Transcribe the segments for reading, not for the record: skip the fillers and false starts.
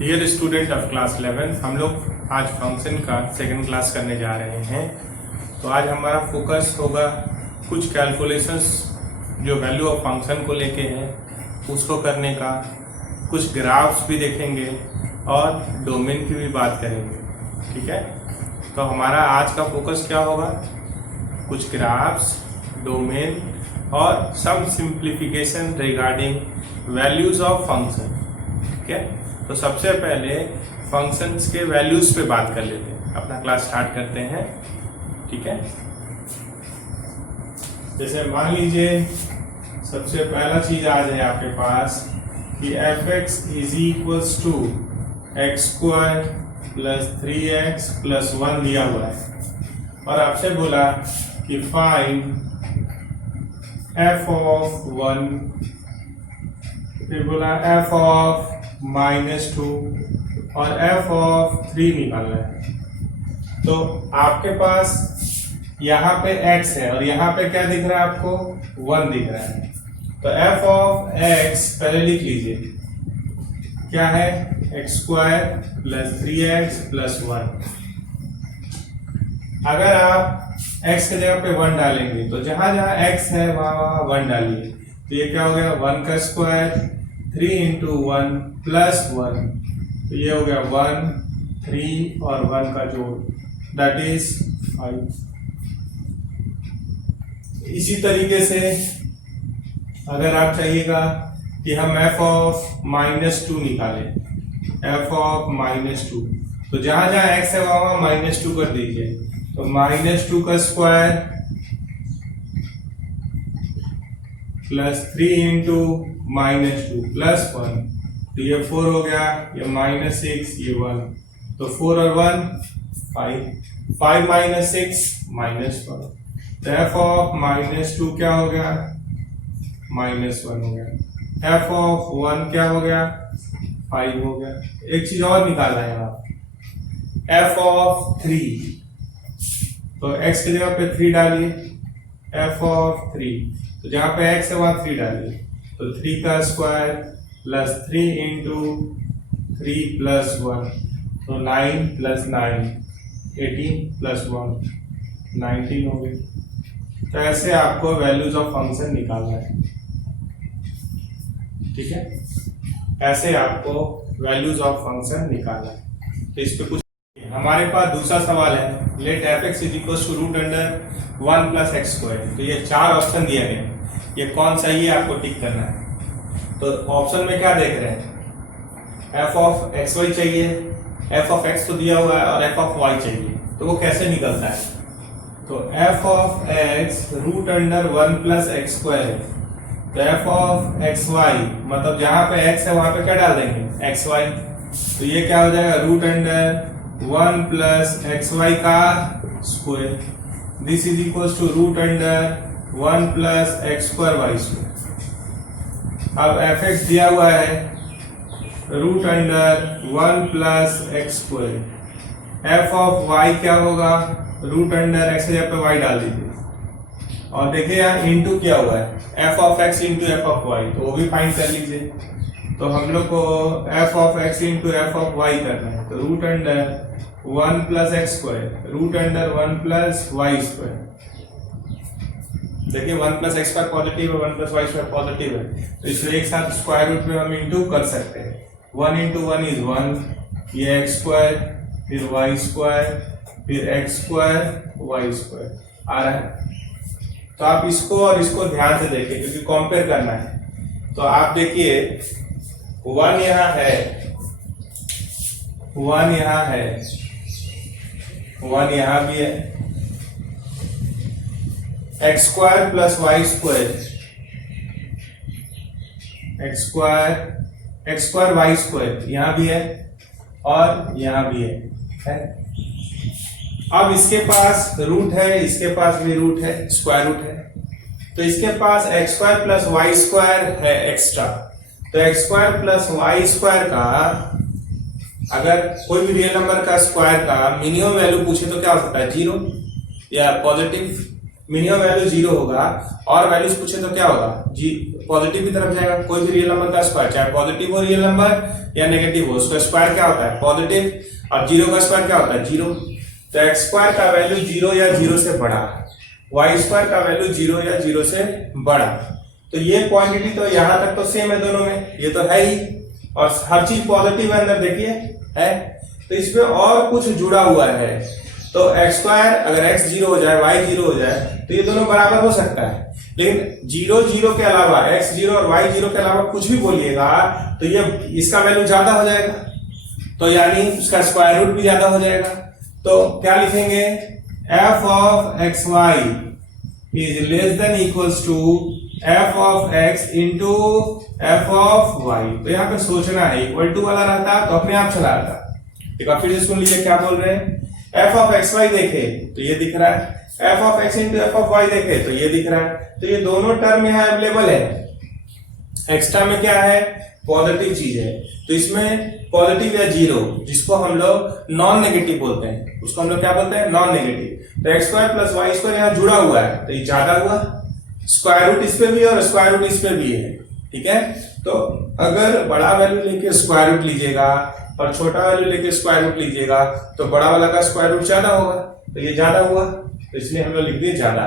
Dear student of class 11, हम लोग आज फंक्शन का सेकंड क्लास करने जा रहे हैं। तो आज हमारा फोकस होगा कुछ कैलकुलेशंस जो वैल्यू ऑफ फंक्शन को लेके हैं उसको करने का, कुछ ग्राफ्स भी देखेंगे और डोमेन की भी बात करेंगे। ठीक है, तो हमारा आज का फोकस क्या होगा? कुछ ग्राफ्स, डोमेन और some simplification regarding values of function. ठीक है, तो सबसे पहले फंक्शंस के वैल्यूज पे बात कर लेते हैं, अपना क्लास स्टार्ट करते हैं। ठीक है, जैसे मान लीजिए सबसे पहला चीज आ जाए आपके पास कि f(x) is equals to X square plus 3x plus 1 दिया हुआ है और आपसे बोला कि फाइंड f ऑफ 1, फिर बोला f ऑफ -2 और f ऑफ 3 निकालना है। तो आपके पास यहाँ पे x है और यहाँ पे क्या दिख रहा है आपको? 1 दिख रहा है। तो f ऑफ x पहले लिख लीजिए, क्या है? X square plus 3x plus 1। अगर आप x के जगह पे 1 डालेंगे तो जहां जहां x है वहां 1 डालिए, तो ये क्या हो गया? 1 का स्क्वायर 3 इंटू 1 प्लस 1, तो ये हो गया 1, 3 और 1 का जोड़, दैट इज 5। इसी तरीके से अगर आप चाहिएगा कि हम f ऑफ -2 निकालें, f ऑफ -2, तो जहां जहां x है वहां -2 कर दीजिए, तो -2 का स्क्वायर प्लस 3 इंटू -2 प्लस 1, तो ये 4 हो गया, ये -6, ये 1, तो 4 और 1 5, 5 - 6 -1, तो f ऑफ -2 क्या हो गया? -1 हो गया। f ऑफ 1 क्या हो गया? 5 हो गया। एक चीज और निकालना है यहाँ, f ऑफ 3, तो x की जगह पे 3 डालिए, f ऑफ 3, तो जहां पे x है वहां 3 डालिए, तो 3 का स्क्वायर प्लस 3 इंटू 3 प्लस 1, तो 9 प्लस 9 18 प्लस 1 19 हो गई। तो ऐसे आपको वैल्यूज ऑफ फंक्शन निकालना है। ठीक है, ऐसे आपको वैल्यूज ऑफ फंक्शन निकालना है। तो इस पे कुछ हमारे पास दूसरा सवाल है, let f(x) is equal to root under 1 plus X square. तो ये 4 ऑप्शन दिया गया, ये कौन सा ही आपको टिक करना है। तो ऑप्शन में क्या देख रहे हैं? f ऑफ xy चाहिए, f ऑफ x तो दिया हुआ है और f ऑफ y चाहिए, तो वो कैसे निकलता है? तो f of x root under 1 plus X square है, तो f ऑफ xy मतलब जहां पे x है वहां पे क्या डाल देंगे? xy, तो ये क्या हो जाएगा? रूट अंडर 1 प्लस xy का square, this is equal to root under 1 plus X square Y square. अब f(x) दिया हुआ है root under 1 plus X square, f of y क्या होगा? रूट अंडर x की जगह पे y डाल दीजिए और देखिए यहाँ इंटू क्या हुआ है, f of x into f of y, तो वो भी फाइंड कर लीजिए। तो हम लोग को f of x into f of y करना है, तो root under 1 plus X square root under 1 plus Y square. देखिए 1 प्लस एक्स स्क्वायर पॉजिटिव है, 1 प्लस वाई स्क्वायर पॉजिटिव है, तो इसको एक साथ स्क्वायर रूट में हम इंटू कर सकते हैं। 1 इंटू 1 इज 1, ये एक्स स्क्वायर फिर वाई स्क्वायर फिर एक्स स्क्वायर वाई स्क्वायर आ रहा है। तो आप इसको और इसको ध्यान से देखिए क्योंकि कंपेयर करना है। तो आप देखिए 1 यहाँ है, 1 यहाँ है, 1 यहाँ भी है, X square plus Y square, X square Y square यहाँ भी है और यहाँ भी है। अब इसके पास रूट है, इसके पास भी रूट है, स्क्वायर रूट है, तो इसके पास x square plus Y square है एक्स्ट्रा। तो x square plus Y square का अगर कोई भी रियल नंबर का स्क्वायर का मिनिमम वैल्यू पूछे तो क्या हो सकता है? 0 या पॉजिटिव मिनिमम वैल्यू 0 होगा और वैल्यूज पूछे तो क्या होगा, जी पॉजिटिव की तरफ जाएगा। कोई भी रियल नंबर का स्क्वायर, चाहे पॉजिटिव हो रियल नंबर या नेगेटिव हो, उसका स्क्वायर क्या होता है पॉजिटिव, और 0 का स्क्वायर क्या होता है 0। तो एक्स स्क्वायर का वैल्यू 0 या 0 से बड़ा, वाई स्क्वायर का वैल्यू 0 या 0 से बड़ा। तो ये क्वांटिटी तो यहाँ तक तो सेम है दोनों में, ये तो है ही, और हर चीज पॉजिटिव है अंदर, देखिए है। तो इसमें और कुछ जुड़ा हुआ है, तो एक्स स्क्वायर अगर एक्स 0 हो जाए, वाई 0 हो जाए, तो ये दोनों बराबर हो सकता है। लेकिन 0 0 के अलावा, एक्स 0 और वाई 0 के अलावा कुछ भी बोलिएगा तो ये इसका वैल्यू ज्यादा हो जाएगा, तो यानी उसका स्क्वायर रूट भी ज्यादा हो जाएगा। तो क्या लिखेंगे, f of X Y is less than equals to f of x into f of y। तो यहाँ पे सोचना है, इक्वल टू वाला रहता तो अपने आप चला आता। एक बार फिर से सुन लीजिए क्या बोल रहे हैं, f ऑफ एक्स वाई देखे तो ये दिख रहा है, f of x into f of y देखे तो ये दिख रहा है। तो ये दोनों टर्म यहाँ अवेलेबल है। एक्स्ट्रा में क्या है, पॉजिटिव चीज है, तो इसमें पॉजिटिव या 0, जिसको हम लोग नॉन नेगेटिव बोलते हैं, उसको हम लोग क्या बोलते हैं, नॉन नेगेटिव। तो x square plus Y square यहाँ जुड़ा हुआ है, तो ये ज्यादा हुआ, स्क्वायर रूट इस पे भी और स्क्वायर रूट इस पे भी है, ठीक है। तो अगर बड़ा वैल्यू लेके स्क्वायर रूट लीजिएगा और छोटा वैल्यू लेके स्क्वायर रूट लीजिएगा तो बड़ा वाला का स्क्वायर रूट ज्यादा होगा, तो ये ज्यादा हुआ, तो इसलिए हम लोग लिख दिए ज्यादा।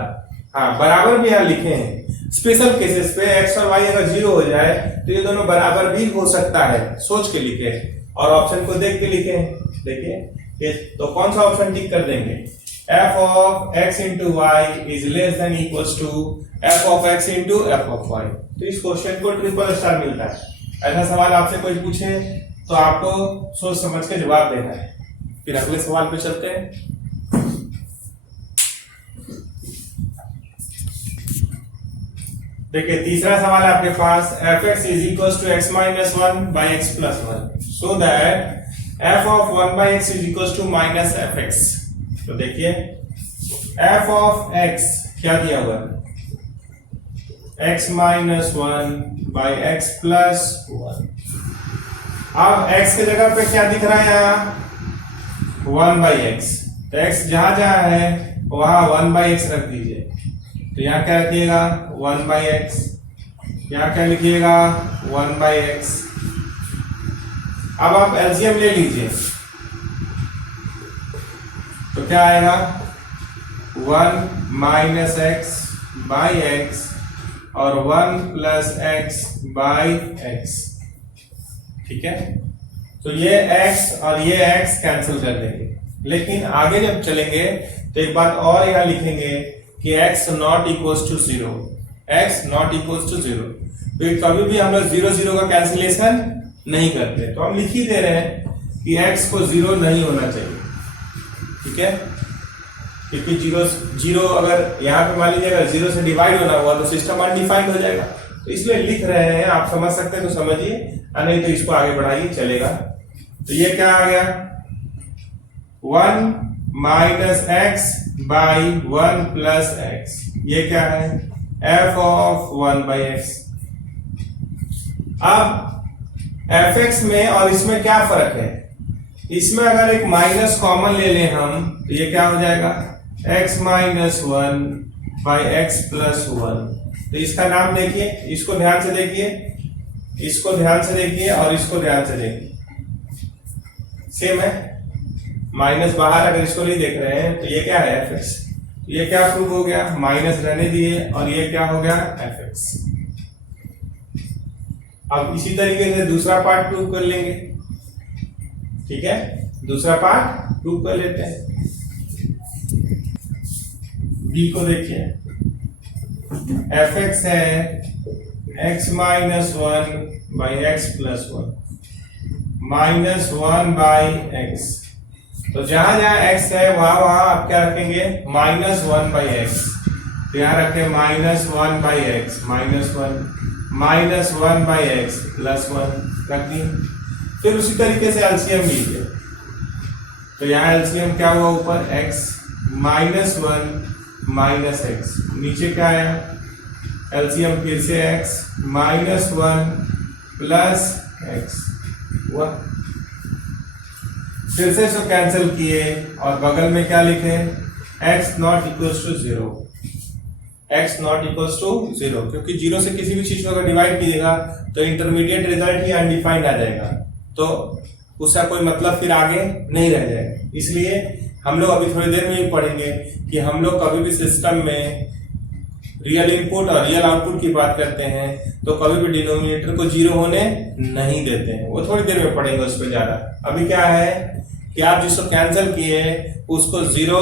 हाँ, बराबर भी यहाँ लिखे हैं। स्पेशल केसेस पे एक्स और वाई अगर 0 हो जाए तो ये दोनों बराबर भी हो सकता है, सोच के लिखे और ऑप्शन को देख के लिखे। देखिए तो कौन सा ऑप्शन टिक कर देंगे, f of x into Y is less than equals to f of x into f of y। तो इस क्वेश्चन को ट्रिपल स्टार मिलता है। ऐसा सवाल आपसे कोई पूछे तो आपको सोच समझ के जवाब देना है। फिर अगले सवाल पे चलते हैं। देखिए तीसरा सवाल है आपके पास, fx is equals to x minus 1 by X plus 1 so that f of 1 by X is equals to minus fx। तो देखिए f ऑफ x क्या दिया हुआ है, x minus 1 by X plus 1। अब x के जगह पे क्या दिख रहा है यहाँ 1 बाई एक्स, तो x जहां जहां है वहां 1 बाई एक्स रख दीजिए। तो यहाँ क्या रखिएगा 1 बाई एक्स, यहाँ क्या लिखिएगा 1 बाई एक्स। अब आप एलसीएम ले लीजिए तो क्या आएगा 1 माइनस एक्स बाई एक्स और 1 प्लस एक्स बाई एक्स, ठीक है। तो ये x और ये x कैंसिल कर देंगे, लेकिन आगे जब चलेंगे तो एक बात और यहाँ लिखेंगे कि x not equals to 0, x not equals to 0। तो कभी भी हम लोग 0 0 का कैंसिलेशन नहीं करते, तो हम लिख ही दे रहे हैं कि x को 0 नहीं होना चाहिए, ठीक है। क्योंकि 0 अगर यहाँ पे मान लीजिएगा 0 से डिवाइड होना हुआ तो सिस्टम अनडिफाइंड हो जाएगा, तो इसलिए लिख रहे हैं। आप समझ सकते हैं तो समझिए, नहीं तो इसको आगे बढ़ाइए, चलेगा। तो ये क्या आ गया 1 minus x by 1 plus x, ये क्या है f ऑफ 1 बाई एक्स। अब fx में और इसमें क्या फर्क है, इसमें अगर एक माइनस कॉमन ले लें हम तो ये क्या हो जाएगा x minus 1 by X plus 1। तो इसका नाम देखिए, इसको ध्यान से देखिए, इसको ध्यान से देखिए और इसको ध्यान से देखिए, सेम है। माइनस बाहर अगर इसको नहीं देख रहे हैं तो ये क्या है fx, ये क्या प्रूव हो गया, माइनस रहने दिए और ये क्या हो गया fx। अब इसी तरीके से दूसरा पार्ट प्रूव कर लेंगे, ठीक है। दूसरा पार्ट प्रूव कर लेते हैं। b को देखिए, fx है x minus 1 by X plus 1 minus 1 by x. तो जहां जहां x है वहां वहां आप क्या रखेंगे माइनस 1 बाई एक्स। तो यहां रखें minus 1 by x, minus 1 by X plus 1 रख दिए। फिर उसी तरीके से एलसीएम लीजिए, तो यहाँ एलसीएम क्या हुआ, ऊपर x माइनस 1 माइनस एक्स, नीचे क्या आया एलसीएम फिर से x माइनस 1 प्लस एक्स हुआ। फिर से इसको कैंसिल किए और बगल में क्या लिखे x not equals to 0। x not equals to 0, क्योंकि 0 से किसी भी चीज को अगर डिवाइड कीजिएगा तो इंटरमीडिएट रिजल्ट ही अनडिफाइंड आ जाएगा, तो उसका कोई मतलब फिर आगे नहीं रह जाएगा। इसलिए हम लोग अभी थोड़ी देर में ही पढ़ेंगे कि हम लोग कभी भी सिस्टम में रियल इनपुट और रियल आउटपुट की बात करते हैं तो कभी भी डिनोमिनेटर को 0 होने नहीं देते हैं। वो थोड़ी देर में पढ़ेंगे उस पर ज्यादा। अभी क्या है कि आप जिसको कैंसिल किए उसको 0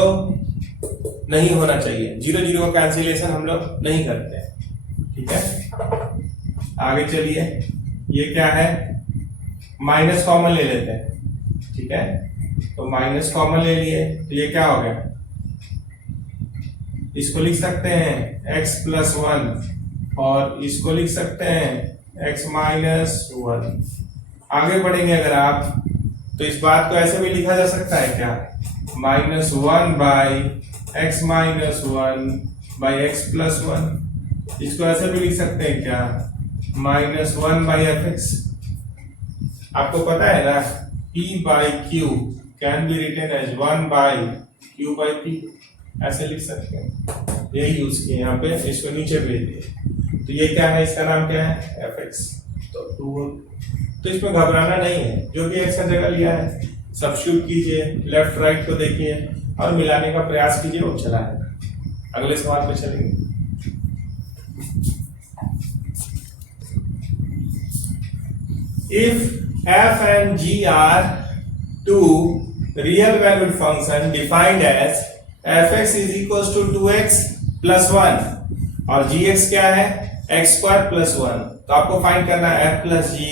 नहीं होना चाहिए, 0 0 का कैंसिलेशन हम लोग नहीं करते हैं। ठीक है, आगे चलिए। ये क्या है, माइनस कॉमन ले लेते हैं। ठीक है, तो माइनस कॉमन ले लिए तो ये क्या हो गया, इसको लिख सकते हैं x प्लस 1 और इसको लिख सकते हैं x माइनस 1। आगे बढ़ेंगे अगर आप तो इस बात को ऐसे भी लिखा जा सकता है क्या, -1 by x minus 1 by x plus 1। इसको ऐसे भी लिख सकते हैं क्या, -1 बाई fx। आपको पता है ना p by q can be written as 1 by q by p, ऐसे लिख सकते हैं। यही यूज किए यहाँ पे, इसको नीचे भेज दिए। तो ये क्या है, इसका नाम क्या है fx। तो 2, तो इसमें घबराना नहीं है, जो भी x का जगह लिया है सब्स्टिट्यूट कीजिए, लेफ्ट राइट को देखिए और मिलाने का प्रयास कीजिए, वो चला है। अगले सवाल पे चलेंगे। If f and g are two real valued function defined as fx is equals to 2x plus 1 और gx क्या है, x स्क्वायर प्लस 1। तो आपको फाइंड करना है f plus ji,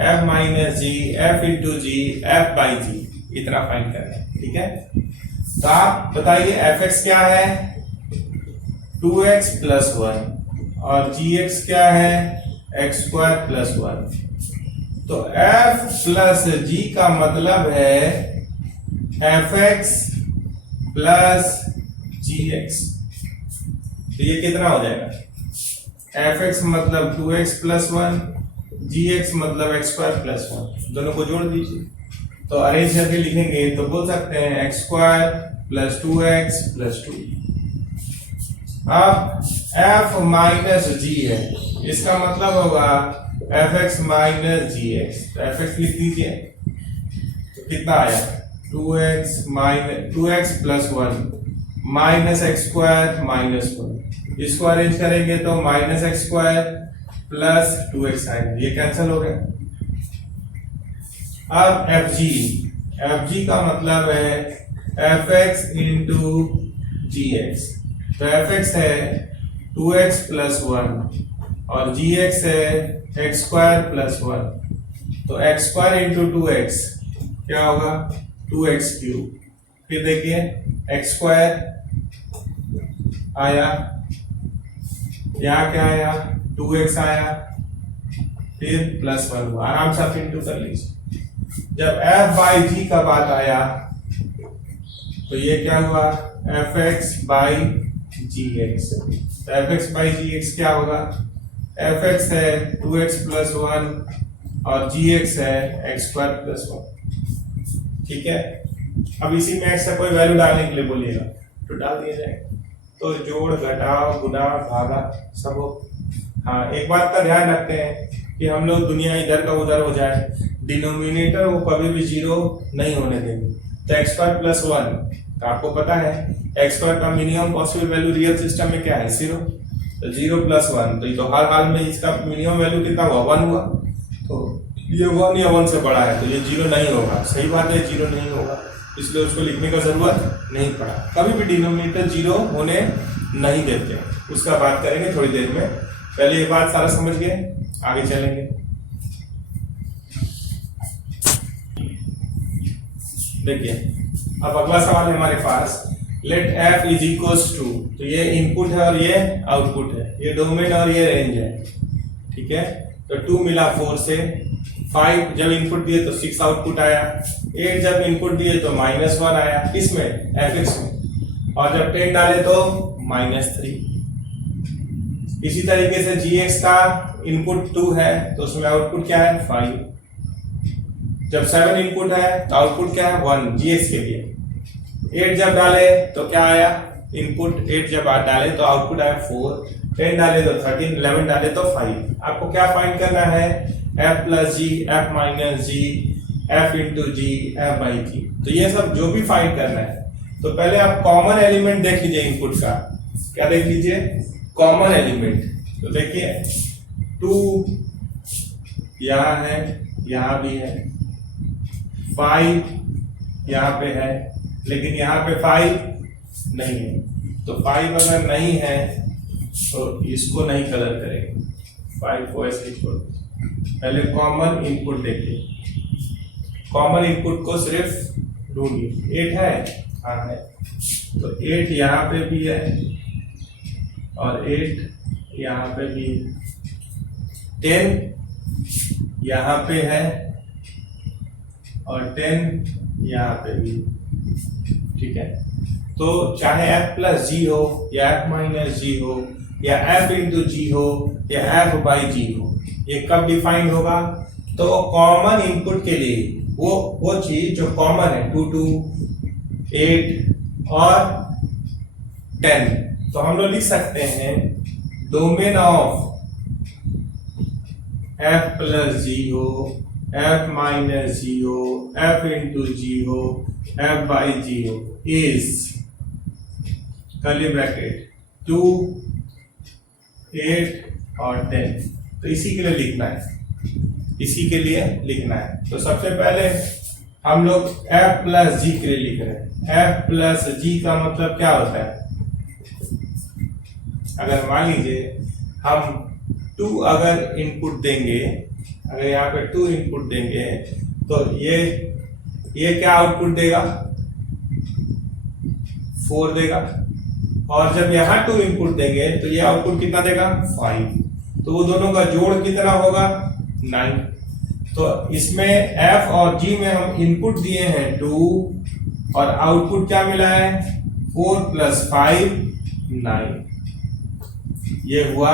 f minus ji, f into ji, f by g, इतना find करना है। ठीक है, तो आप बताइए fx क्या है, 2x प्लस 1 और gx क्या है, x स्क्वायर प्लस 1। तो f प्लस g का मतलब है fx प्लस gx। तो ये कितना हो जाएगा, fx मतलब 2x प्लस 1, gx मतलब x स्क्वायर प्लस 1, दोनों को जोड़ दीजिए। तो अरेंज करके लिखेंगे तो बोल सकते हैं x square plus 2x plus 2। अब f माइनस g है, इसका मतलब होगा fx माइनस gx। तो fx लिख दीजिए, तो कितना आया, 2x plus 1 minus x square minus 1। इसको अरेंज करेंगे तो minus x square plus 2x आएगा, ये कैंसिल हो गया। अब fg का मतलब है fx इंटू gx। तो fx है 2x प्लस 1 और gx है x स्क्वायर प्लस 1। तो x स्क्वायर इंटू 2x क्या होगा, 2x क्यूब। फिर देखिए x स्क्वायर आया, यहाँ क्या आया, 2x आया, फिर प्लस 1 हुआ। आराम से आप इंटू कर लीजिए। जब f बाई जी का बात आया तो ये क्या हुआ, fx बाई gx। तो fx बाई gx क्या होगा, fx है 2x प्लस 1 और gx है x स्क्वायर प्लस 1। ठीक है, अब इसी में x का कोई वैल्यू डालने के लिए बोलिएगा तो डाल दिया जाएगा। तो जोड़ घटाव गुणा भागा सब हो। हाँ, एक बात का ध्यान रखते हैं कि हम लोग दुनिया इधर का उधर हो जाए, डिनोमिनेटर वो कभी भी 0 नहीं होने देंगे। तो x स्क्वायर प्लस 1, तो आपको पता है x स्क्वायर का minimum possible value real system में क्या है, 0। तो 0 प्लस 1, तो ये तो हर हाल में इसका मिनिमम वैल्यू कितना हुआ, 1 हुआ। तो ये 1 या 1 से बड़ा है तो ये 0 नहीं होगा। सही बात है, 0 नहीं होगा, इसलिए उसको लिखने का जरूरत नहीं पड़ा। कभी भी डिनोमिनेटर 0 होने नहीं देते, उसका बात करेंगे थोड़ी देर में। पहले ये बात सारा समझ गए, आगे चलेंगे। देखिए अब अगला सवाल है हमारे पास, let f is equals to, तो ये इनपुट है और ये आउटपुट है, ये डोमेन और ये रेंज है। ठीक है, तो 2 मिला 4 से, 5 जब इनपुट दिए तो 6 आउटपुट आया, 8 जब इनपुट दिए तो -1 आया, किसमें, fx में, और जब 10 डाले तो -3। इसी तरीके से gx का इनपुट 2 है तो उसमें आउटपुट क्या है, 5। जब 7 इनपुट है तो आउटपुट क्या है, 1 gx के लिए। 8 जब डाले तो क्या आया, इनपुट 8 जब आप डाले तो आउटपुट आया 4, 10 डाले तो 13, 11 डाले तो 5। आपको क्या फाइंड करना है? f plus ji, f minus ji, f into ji, f by g. तो ये सब जो भी फाइंड करना है, तो पहले आप कॉमन एलिमेंट देख लीजिए इनपुट का। क्या देख लीजिए? Common element. तो देखिए 2 यहाँ है, यहाँ भी है, 5 यहाँ पे है, लेकिन यहाँ पे 5 नहीं है। तो 5 अगर नहीं है तो इसको नहीं कलर करेंगे, 5 को ऐसे छोड़। पहले कॉमन इनपुट देखिए, कॉमन इनपुट को सिर्फ ढूंढिए। 8 है, हाँ है, तो 8 यहाँ पे भी है और 8 यहाँ पे भी, 10 यहाँ पे है और 10 यहाँ पे भी। ठीक है, तो चाहे f प्लस जी हो या f माइनस जी हो या f इंटू जी हो या f बाई जी हो, ये कब डिफाइंड होगा? तो कॉमन इनपुट के लिए वो चीज जो कॉमन है, 2 2 8 और 10, तो हम लोग लिख सकते हैं डोमेन ऑफ f प्लस जी हो, f माइनस जी हो, f इंटू जी हो, f बाई जी हो इज कर्ली ब्रैकेट 2 8 और 10। तो इसी के लिए लिखना है, इसी के लिए लिखना है। तो सबसे पहले हम लोग f प्लस जी के लिए लिख रहे हैं। f प्लस जी का मतलब क्या होता है? अगर मान लीजिए हम 2 अगर इनपुट देंगे, अगर यहाँ पे 2 इनपुट देंगे तो ये क्या आउटपुट देगा? 4 देगा। और जब यहाँ 2 इनपुट देंगे तो ये आउटपुट कितना देगा? 5। तो वो दोनों का जोड़ कितना होगा? 9। तो इसमें f और g में हम इनपुट दिए हैं 2 और आउटपुट क्या मिला है? 4 प्लस 5 9। ये हुआ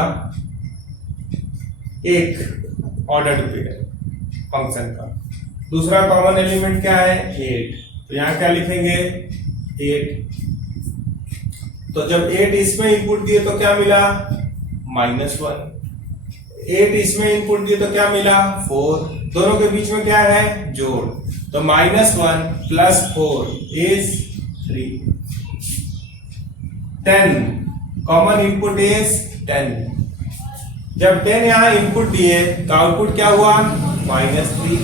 एक ऑर्डर्ड पेयर फंक्शन का। दूसरा कॉमन एलिमेंट क्या है? 8। तो यहाँ क्या लिखेंगे? 8। तो जब 8 इसमें इनपुट दिए तो क्या मिला? -1। 8 इसमें इनपुट दिए तो क्या मिला? 4। दोनों के बीच में क्या है? जोड़। तो -1 plus 4 is 3। 10 common input is 10। जब 10 यहाँ इनपुट दिए तो आउटपुट क्या हुआ? -3।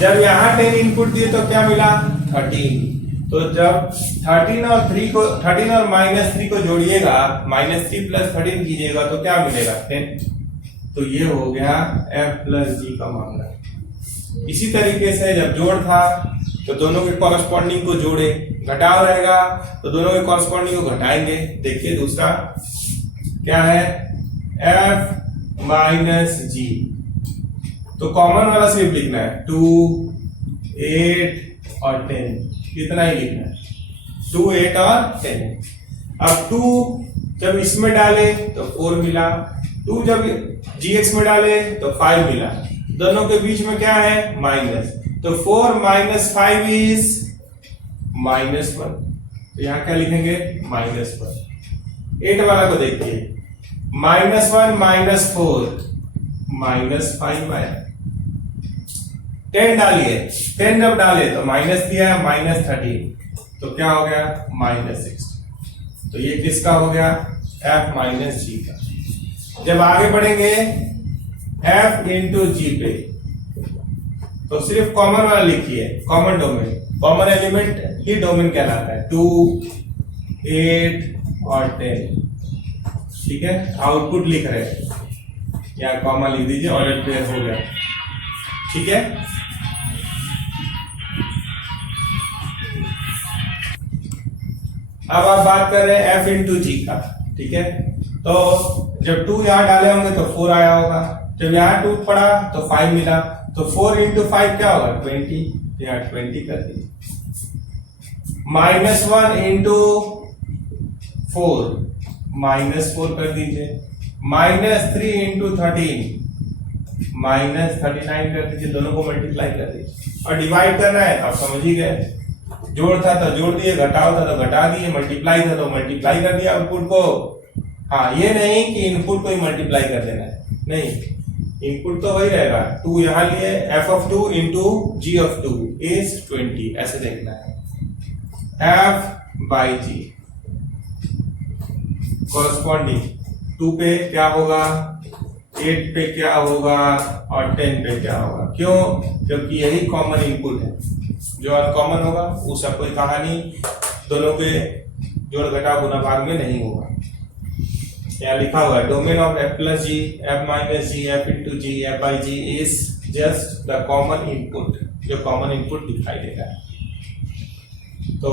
जब यहाँ 10 इनपुट दिए तो क्या मिला? 13। तो जब 13 और -3 को जोड़िएगा, -3 प्लस 13 कीजिएगा तो क्या मिलेगा? 10। तो ये हो गया f प्लस जी का मामला। इसी तरीके से जब जोड़ था तो दोनों के कॉरस्पॉन्डिंग को जोड़े, घटाव रहेगा तो दोनों के कॉरस्पॉन्डिंग को घटाएंगे। देखिए दूसरा क्या है? f माइनस जी। तो कॉमन वाला सिर्फ लिखना है 2 8 और 10, कितना ही लिखना है? 2 8 और 10। अब 2 जब इसमें डाले तो 4 मिला, 2 जब gx में डाले तो 5 मिला। दोनों के बीच में क्या है? माइनस। तो 4 माइनस 5 इज -1। तो यहाँ क्या लिखेंगे? -1। 8 वाला को देखिए, -1 माइनस 4 -5 आया। 10 डालिए, 10 जब डाले तो माइनस दिया, -13। तो क्या हो गया? -6। तो ये किसका हो गया? f माइनस जी का। जब आगे बढ़ेंगे f इंटू जी पे, तो सिर्फ कॉमन वाला लिखिए, कॉमन डोमेन। कॉमन एलिमेंट ही डोमेन कहलाता है। 2 8 और 10। ठीक है, आउटपुट लिख रहे हैं, या कॉमा लिख दीजिए, ऑर्डर पेयर हो गया। ठीक है, अब आप बात कर रहे हैं f इंटू जी का। ठीक है, तो जब 2 यहाँ डाले होंगे तो 4 आया होगा, जब यहाँ 2 पड़ा तो 5 मिला, तो 4 इंटू 5 क्या होगा? 20। यहाँ 20 कर दीजिए। -1 इंटू 4 -4 कर दीजिए। -3 इंटू 13 -39 कर दीजिए। दोनों को मल्टीप्लाई कर दीजिए और डिवाइड करना है, आप समझ ही गए। जोड़ था तो जोड़ दिए, घटाओ था तो घटा दिए, मल्टीप्लाई था तो मल्टीप्लाई कर दिया आउटपुट को। हाँ, ये नहीं कि इनपुट को ही मल्टीप्लाई कर देना है, नहीं, इनपुट तो वही रहेगा। 2 यहाँ लिए, f(2) इंटू g(2) इज 20, ऐसे देखना है। f/g कॉरस्पॉन्डिंग 2 पे क्या होगा, 8 पे क्या होगा और 10 पे क्या होगा। क्यों? क्योंकि यही कॉमन इनपुट है। जो अनकॉमन होगा उसका कोई कहानी दोनों के जोड़ घटाव गुना भाग में नहीं होगा। यहाँ लिखा हुआ है domain of f plus ji, f minus ji, f into ji, f by G is just the common input, जो कॉमन इनपुट दिखाई देगा। तो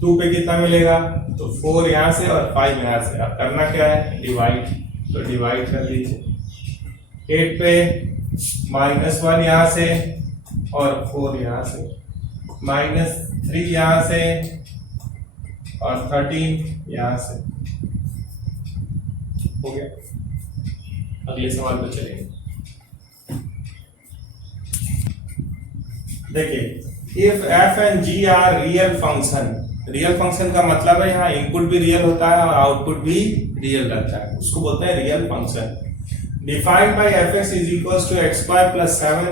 2 पे कितना मिलेगा, तो 4 यहाँ से और 5 यहाँ से। अब करना क्या है, डिवाइड, तो डिवाइड कर लीजिए। 8 पे -1 यहाँ से और 4 यहाँ से, -3 यहाँ से और 13 यहाँ से। हो गया। अगले सवाल पर चलेंगे। देखिए, if f and g are real function, real function का मतलब है यहाँ इनपुट भी रियल होता है और आउटपुट भी रियल रहता है, उसको बोलते हैं real function. Defined by fx is equals to x² plus 7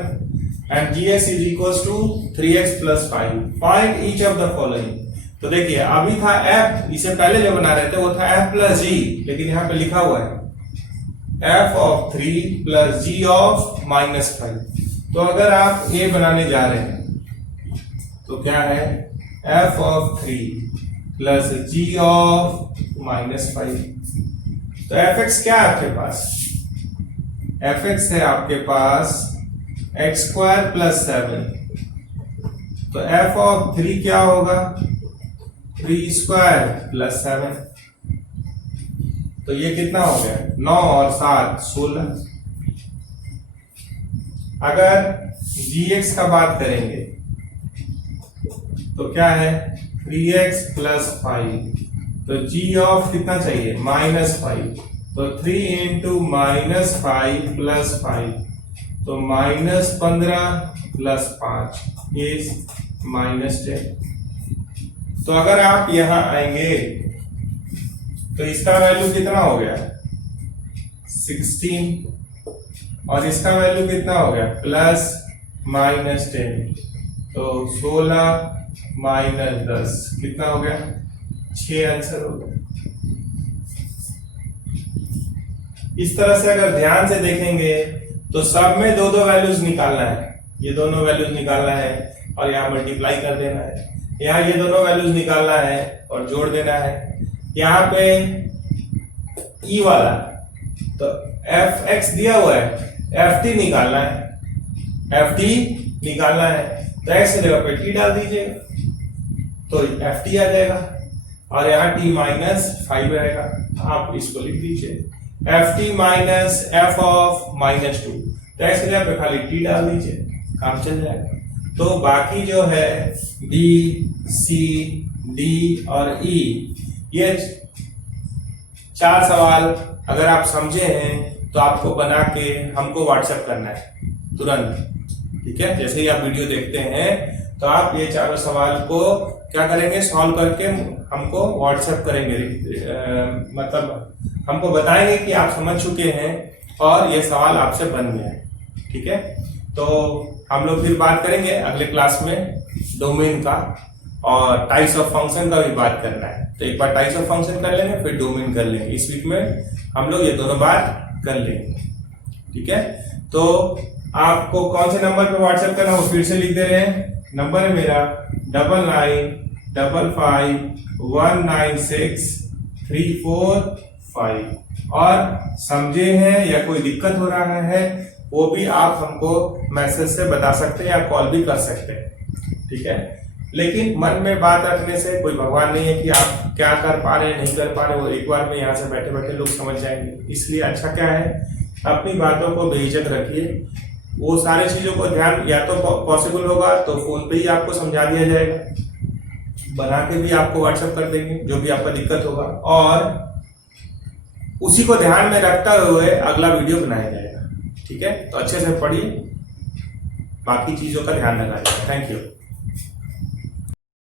and gx is equals to 3x plus 5। Find each of the following. तो देखिए, अभी था f, इससे पहले जो बना रहे थे वो था f प्लस g, लेकिन यहाँ पे लिखा हुआ है f of 3 plus g of -5। तो अगर आप a बनाने जा रहे हैं तो क्या है, f of 3 plus g of -5। तो fx क्या है आपके पास, fx है आपके पास x² प्लस 7। तो f ऑफ 3 क्या होगा, 3² प्लस 7। तो ये कितना हो गया, 9 और 7 16। अगर gx का बात करेंगे तो क्या है, 3x प्लस 5। तो g ऑफ कितना चाहिए, -5। तो 3 इंटू -5 प्लस 5, तो -15 प्लस 5 इज -10। तो अगर आप यहां आएंगे तो इसका वैल्यू कितना हो गया, 16, और इसका वैल्यू कितना हो गया, प्लस -10। तो 16 -10 कितना हो गया, 6 आंसर हो गया। इस तरह से अगर ध्यान से देखेंगे तो सब में 2-2 वैल्यूज निकालना है, ये दोनों वैल्यूज निकालना है और यहाँ मल्टीप्लाई कर देना है। यहाँ ये दोनों वैल्यूज निकालना है और जोड़ देना है। यहाँ पे ई वाला तो fx दिया हुआ है, ft निकालना है, ft निकालना है। तो x की जगह पे t डाल दीजिए तो ft आ जाएगा और यहाँ t -5 रहेगा। आप इसको लिख दीजिए ft माइनस f ऑफ -2। तो x की जगह पे खाली t डाल दीजिए, काम चल जाएगा। तो बाकी जो है b, c, d और e, ये 4 सवाल अगर आप समझे हैं तो आपको बना के हमको व्हाट्सएप करना है तुरंत, ठीक है। जैसे ही आप वीडियो देखते हैं तो आप ये 4 सवाल को क्या करेंगे, सॉल्व करके हमको व्हाट्सएप करेंगे, मतलब हमको बताएंगे कि आप समझ चुके हैं और ये सवाल आपसे बन गया है, ठीक है। तो हम लोग फिर बात करेंगे अगले क्लास में डोमेन का और टाइप्स ऑफ फंक्शन का भी बात करना है। तो एक बार टाइप्स ऑफ फंक्शन कर लेंगे, फिर डोमेन कर लेंगे। इस वीक में हम लोग ये दोनों बात कर लेंगे, ठीक है। तो आपको कौन से नंबर पे व्हाट्सएप करना वो फिर से लिख दे रहे हैं। नंबर है मेरा 9955196345। और समझे हैं या कोई दिक्कत हो रहा है वो भी आप हमको मैसेज से बता सकते हैं या कॉल भी कर सकते हैं, ठीक है। लेकिन मन में बात रखने से कोई भगवान नहीं है कि आप क्या कर पा रहे हैं नहीं कर पा रहे, वो एक बार में यहाँ से बैठे बैठे लोग समझ जाएंगे। इसलिए अच्छा क्या है, अपनी बातों को बेहिचक रखिए। वो सारी चीजों को ध्यान, या तो पॉसिबल होगा तो फोन पे ही आपको समझा दिया जाएगा, बना के भी आपको व्हाट्सएप कर देंगे जो भी आपका दिक्कत होगा, और उसी को ध्यान में रखते हुए अगला वीडियो बनाया जाएगा, ठीक है। तो अच्छे से पढ़िए, बाकी चीजों का ध्यान रखिए। Thank you.